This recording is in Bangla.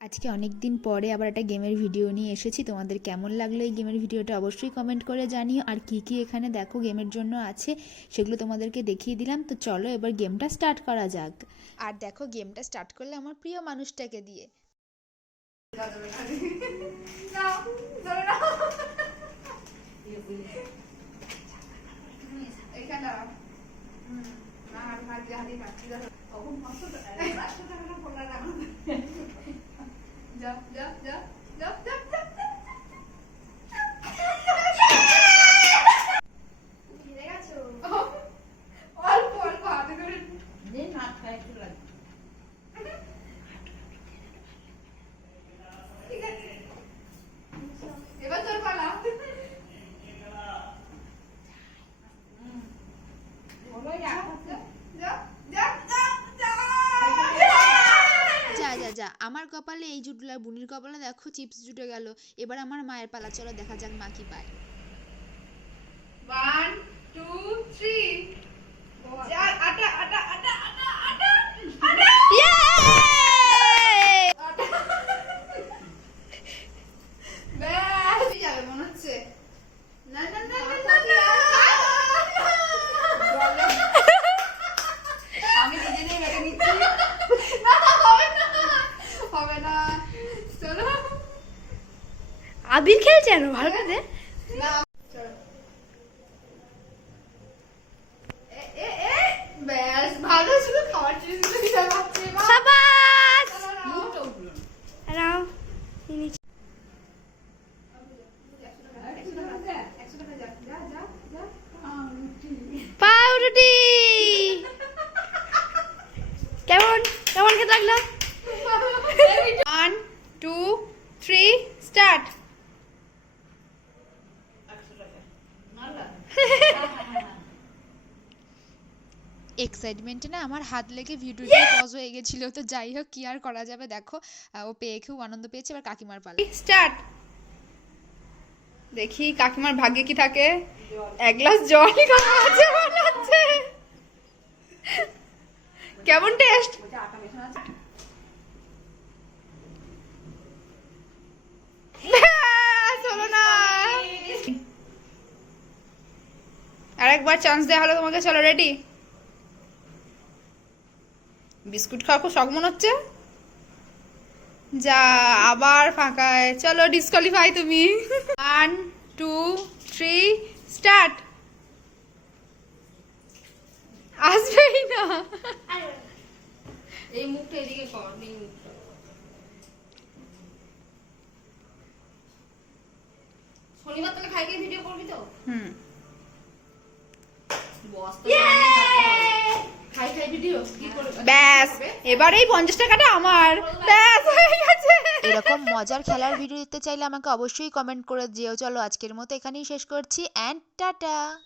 আজকে অনেক দিন পরে আবার একটা গেমের ভিডিও নিয়ে এসেছি। তোমাদের কেমন লাগল এই গেমের ভিডিওটা অবশ্যই কমেন্ট করে জানিও। আর কি কি এখানে দেখো গেমের জন্য আছে সেগুলো তোমাদেরকে দেখিয়ে দিলাম। তো চলো এবার গেমটা স্টার্ট করা যাক। আর দেখো গেমটা স্টার্ট করলে আমার প্রিয় মানুষটাকে দিয়ে। অল্প আমার কপালে এই জুটলো আর বুনির কপালে দেখো চিপস জুটে গেল। এবার আমার মায়ের পালা, চলো দেখা যাক মা কি পায়। ওয়ান টু থ্রি চার আটা আটা আটা আটা আটা আটা আটা ব্যাস হয়ে যাবে মনে হচ্ছে না না না না না না আমি নিজে নিয়ে মেরে নিচ্ছি না হবে না হবে না চলো আবির খেলছে না ভালো করে না চলো এ এ এ ব্যাস ভালো ছিল খাবার জিনিসগুলো দিতে পারছে মা সাবাস চলো নাও। রাও একশো টাকা যা, যা, যা, যা। পাউরুটি কেমন? কেমন খেতে লাগল? ওয়ান টু থ্রি স্টার্ট এক্সাইটমেন্টে না আমার হাত লেগে ভিডিওটা পজ হয়ে গেছিল। তো যাই হোক কি আর করা যাবে? দেখো ও পেয়ে খুব আনন্দ পেয়েছে এবার কাকিমার পালা। স্টার্ট দেখি কাকিমার ভাগ্যে কি থাকে? এক গ্লাস জল খাওয়া আছে হচ্ছে কেমন টেস্ট আরেকবার চান্স দেওয়া হলো তোমাকে চলো রেডি বিস্কুট খাওয়া খুব শখ মনে হচ্ছে? যা আবার ফাঁকায়। চলো ডিসকোয়ালিফাই তুমি। ওয়ান টু থ্রি স্টার্ট আসবেই না? এই মুখটা এদিকে কর এই মুখটা। শনিবার তাহলে খাই খেয়ে ভিডিও করবি তো? হুম। বস তো জানি থাকতে হবে। খাই খাই ভিডিও কি করে ব্যাস এবার এই পঞ্চাশ টাকাটা আমার। ব্যাস হয়ে গেছে। এরকম মজার খেলার ভিডিও দিতে চাইলে আমাকে অবশ্যই কমেন্ট করে দিও। চলো আজকের মতো এখানেই শেষ করছি অ্যান্ড টাটা